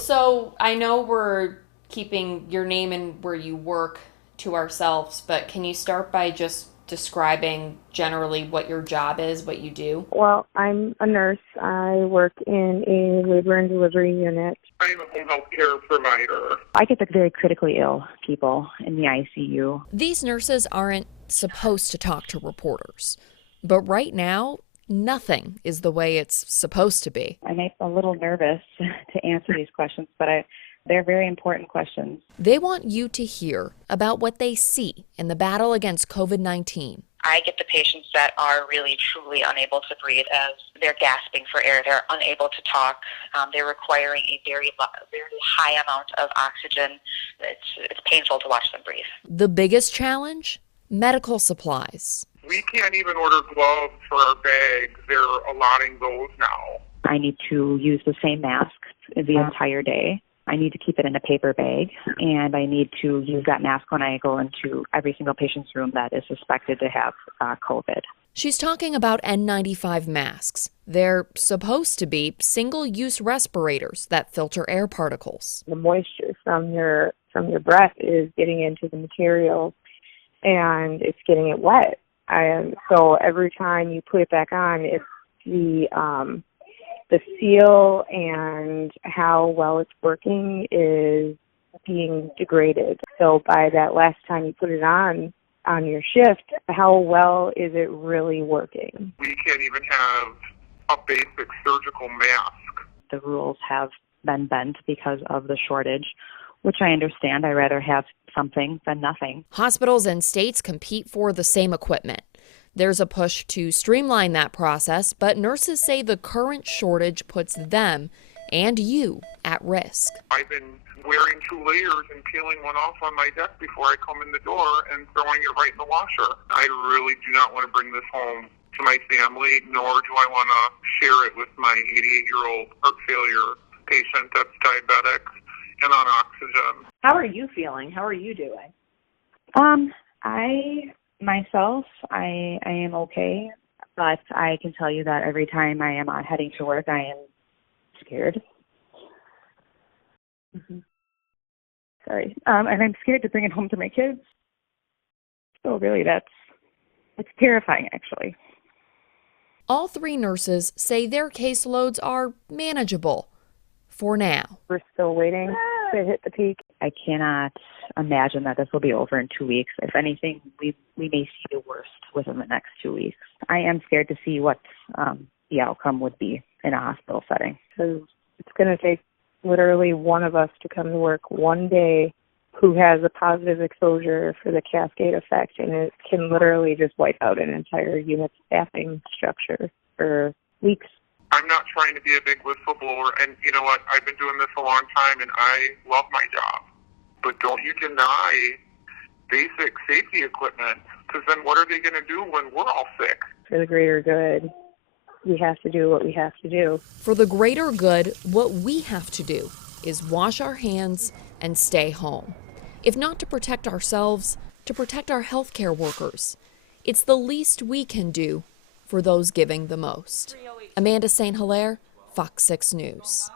So I know we're keeping your name and where you work to ourselves, but can you start by just describing generally what your job is, what you do? Well, I'm a nurse. I work in a labor and delivery unit. I'm a home health care provider. I get the very critically ill people in the ICU. These nurses aren't supposed to talk to reporters, but right now, nothing is the way it's supposed to be. I'm a little nervous to answer these questions, but they're very important questions. They want you to hear about what they see in the battle against COVID-19. I get the patients that are really truly unable to breathe as they're gasping for air. They're unable to talk. They're requiring a very high amount of oxygen. It's painful to watch them breathe. The biggest challenge? Medical supplies. We can't even order gloves for our bags. They're allotting those now. I need to use the same mask the entire day. I need to keep it in a paper bag, and I need to use that mask when I go into every single patient's room that is suspected to have COVID. She's talking about N95 masks. They're supposed to be single-use respirators that filter air particles. The moisture from your breath is getting into the material, and it's getting it wet. So every time you put it back on, it's the seal and how well it's working is being degraded. So by that last time you put it on your shift, how well is it really working? We can't even have a basic surgical mask. The rules have been bent because of the shortage, which I understand. I'd rather have something than nothing. Hospitals and states compete for the same equipment. There's a push to streamline that process, but nurses say the current shortage puts them and you at risk. I've been wearing 2 layers and peeling one off on my desk before I come in the door and throwing it right in the washer. I really do not want to bring this home to my family, nor do I want to share it with my 88-year-old heart failure patient that's diabetic and on oxygen. How are you feeling? How are you doing? I am okay, but I can tell you that every time I am heading to work, I am scared. Sorry. And I'm scared to bring it home to my kids. So really, it's terrifying, actually. All 3 nurses say their caseloads are manageable for now. We're still waiting to hit the peak. I cannot imagine that this will be over in 2 weeks. If anything, we may see the worst within the next 2 weeks. I am scared to see what the outcome would be in a hospital setting. Because it's going to take literally one of us to come to work one day who has a positive exposure for the cascade effect, and it can literally just wipe out an entire unit staffing structure for weeks. I'm not trying to be a big whistleblower, and you know what? I've been doing this a long time, and I love my job. But don't you deny basic safety equipment, because then what are they going to do when we're all sick? For the greater good, we have to do what we have to do. For the greater good, what we have to do is wash our hands and stay home. If not to protect ourselves, to protect our healthcare workers. It's the least we can do for those giving the most. Amanda St. Hilaire, Fox 6 News.